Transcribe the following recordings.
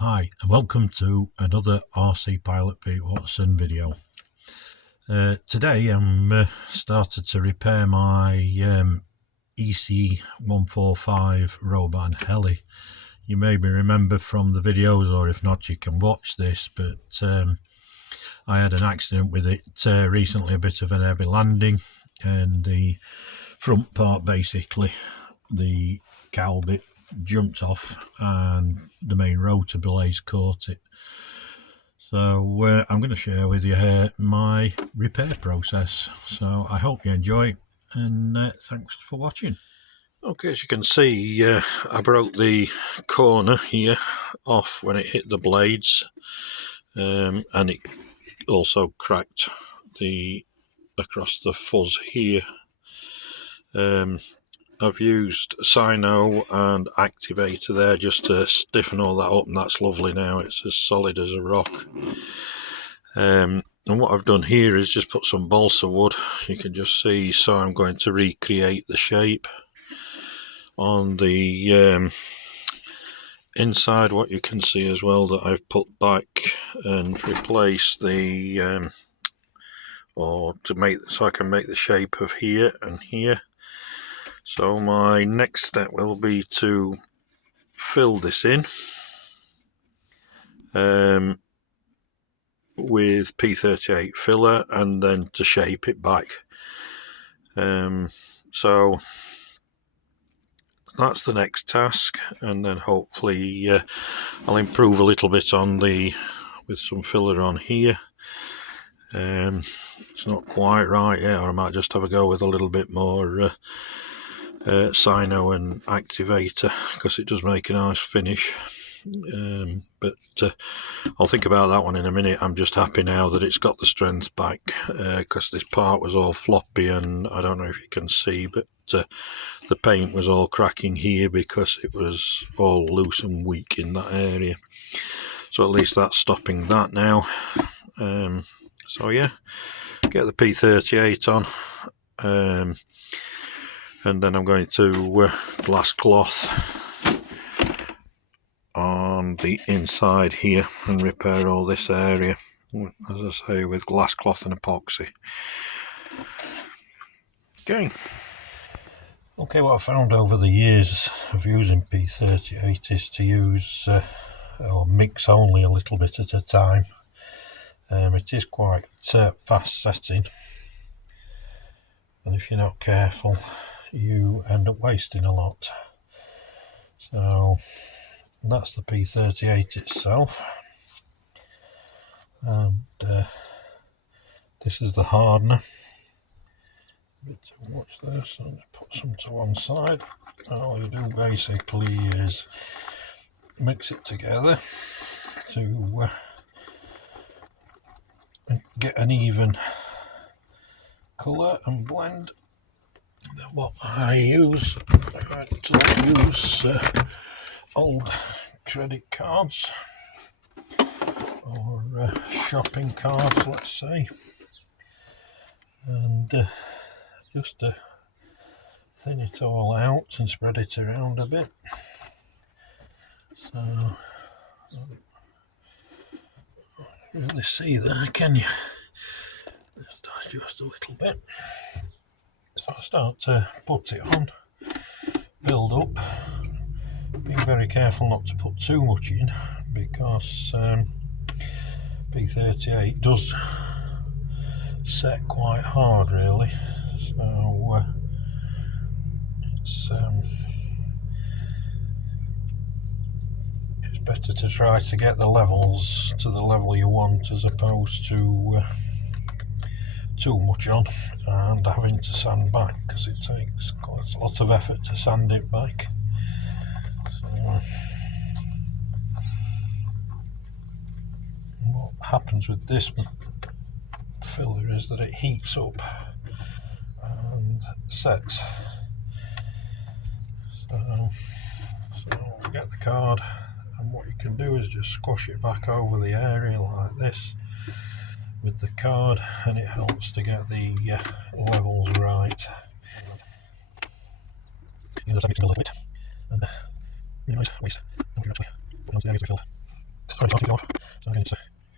Hi and welcome to another RC Pilot Pete Watson video. Today I'm started to repair my EC145 Roban heli. You maybe remember from the videos, or if not you can watch this, but I had an accident with it recently, a bit of an heavy landing, and the front part, basically the cowl bit, jumped off and the main rotor blades caught it. So I'm going to share with you my repair process. So I hope you enjoy, and thanks for watching. Okay, as you can see, I broke the corner here off when it hit the blades, and it also cracked across the fuzz here. I've used Sino and activator there just to stiffen all that up, and that's lovely now. It's as solid as a rock. And what I've done here is just put some balsa wood, you can just see. So I'm going to recreate the shape on the inside. What you can see as well, that I've put back and replaced the so I can make the shape of here and here. So my next step will be to fill this in with P38 filler, and then to shape it back. So that's the next task, and then hopefully I'll improve a little bit on with some filler on here. It's not quite right yet, or I might just have a go with a little bit more Sino and activator, because it does make a nice finish. But I'll think about that one in a minute. I'm just happy now that it's got the strength back, because this part was all floppy, and I don't know if you can see, but the paint was all cracking here because it was all loose and weak in that area. So at least that's stopping that now. So yeah, get the P38 on, and then I'm going to glass cloth on the inside here and repair all this area, as I say, with glass cloth and epoxy. Okay, what I found over the years of using P38 is to use or mix only a little bit at a time. It is quite fast setting, and if you're not careful you end up wasting a lot. So that's the P38 itself, and this is the hardener. A bit too much there, so I'll just put some to one side. And all you do basically is mix it together to get an even colour and blend. What I use, old credit cards or shopping cards, let's say, and just to thin it all out and spread it around a bit. So really see there, can you? Just a little bit. So I start to put it on, build up, being very careful not to put too much in, because P38 does set quite hard really. So it's better to try to get the levels to the level you want, as opposed to too much on and having to sand back, because it takes quite a lot of effort to sand it back. So what happens with this filler is that it heats up and sets. So get the card, and what you can do is just squash it back over the area like this with the card, and it helps to get the levels right. You just mix a little bit and minimize waste. Don't you actually put onto the area to fill already started to go, so again it's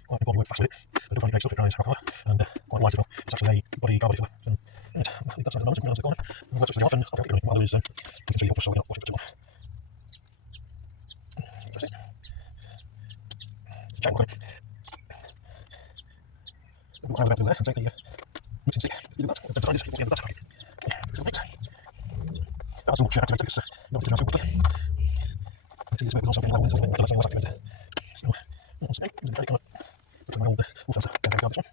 quite important to work fast with it. But I do find it great stuff, it dries quite well, and quite light as well. It's actually a body carbon filler. So right, I'll leave that side at the moment, so I'm going to the corner. I'll let it off, and I'll get rid of it. What I'll do is you can see the upper, so we're not washing it too much. That's it. Check one. We'll have about to do there and take the mixing stick. You do that. Then try this. We'll get that. Okay. Mix. That's too much activated because not too much quickly. Mixing this also getting low in, so it's less activated. So once again, I'm going to try to come up with my old filter. Then take out this one.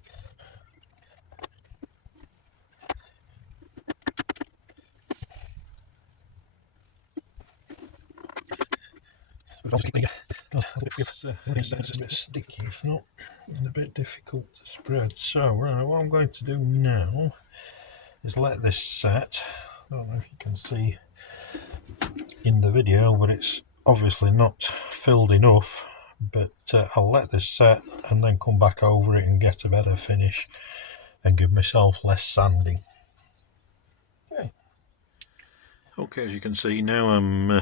I'll just keep the a bit free of it's a bit sticky, if not, and a bit difficult to spread. So, right, what I'm going to do now is let this set. I don't know if you can see in the video, but it's obviously not filled enough. But I'll let this set and then come back over it and get a better finish and give myself less sanding. Okay, as you can see now, I'm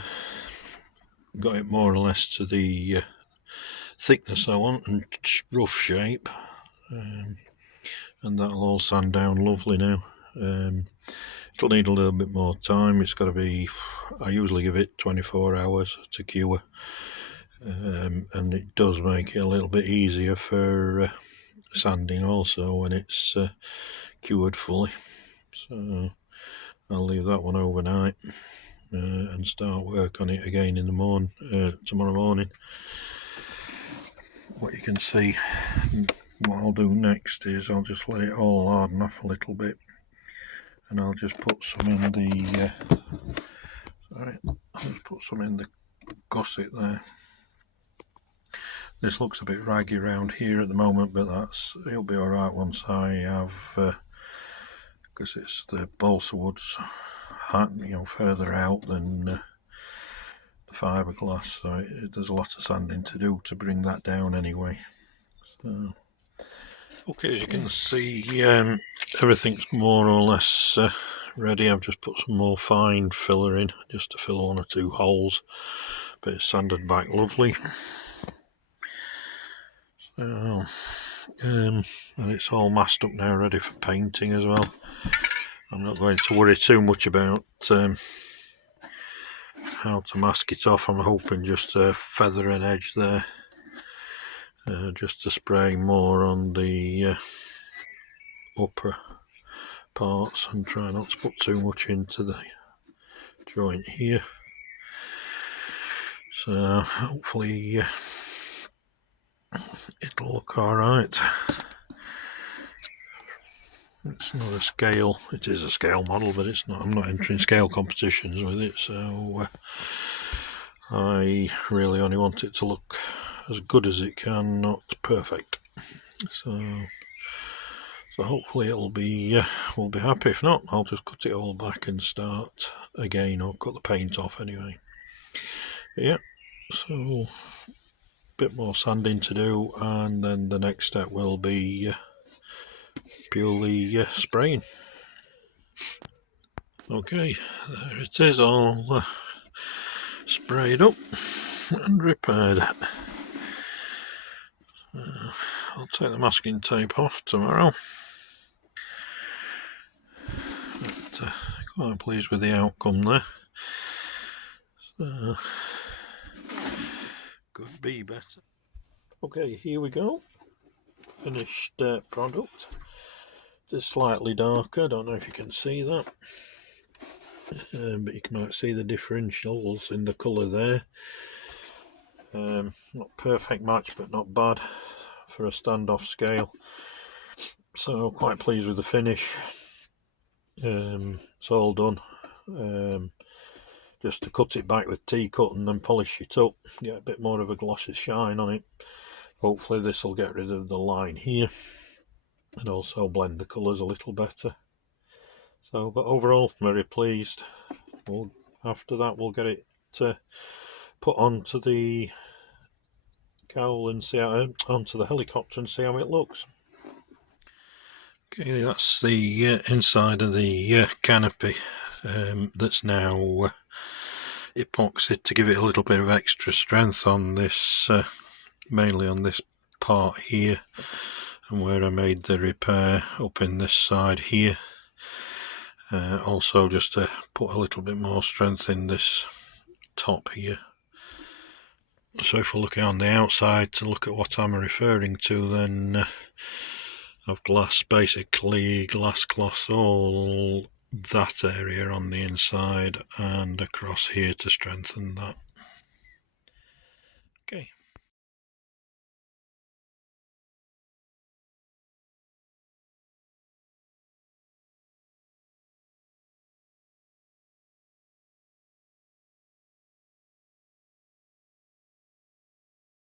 got it more or less to the thickness I want and rough shape, and that'll all sand down lovely now. It'll need a little bit more time. It's got to be, I usually give it 24 hours to cure, and it does make it a little bit easier for sanding also when it's cured fully. So I'll leave that one overnight and start work on it again in the morning, tomorrow morning. What you can see, what I'll do next is I'll just let it all harden off a little bit, and I'll just put some in the I'll just put some in the gusset there. This looks a bit raggy around here at the moment, but it'll be alright once I have, because it's the balsa woods, further out than the fiberglass, so there's a lot of sanding to do to bring that down anyway. So, okay, as you can see, everything's more or less ready. I've just put some more fine filler in just to fill 1 or 2 holes, but it's sanded back lovely. So, and it's all masked up now, ready for painting as well. I'm not going to worry too much about how to mask it off. I'm hoping just to feather an edge there, just to spray more on the upper parts and try not to put too much into the joint here. So hopefully it'll look alright. It's not a scale, it is a scale model, but it's not. I'm not entering scale competitions with it, so I really only want it to look as good as it can, not perfect. So hopefully it'll be, we'll be happy. If not, I'll just cut it all back and start again, or cut the paint off anyway. Yeah, so a bit more sanding to do, and then the next step will be purely spraying. Okay, there it is, all sprayed up and repaired. I'll take the masking tape off tomorrow, but quite pleased with the outcome there. So, could be better. Okay, here we go, finished product. It's slightly darker, I don't know if you can see that, but you might see the differentials in the colour there. Not perfect match, but not bad for a standoff scale. So quite pleased with the finish. It's all done. Just to cut it back with T-cut and then polish it up, get a bit more of a glossy shine on it. Hopefully this will get rid of the line here and also blend the colours a little better. So, but overall, very pleased. After that, we'll get it put onto the cowl and see how, onto the helicopter and see how it looks. Okay, that's the inside of the canopy that's now epoxied to give it a little bit of extra strength on this mainly on this part here and where I made the repair up in this side here. Also just to put a little bit more strength in this top here. So if we're looking on the outside to look at what I'm referring to, then I've basically glass cloth all that area on the inside and across here to strengthen that. Okay.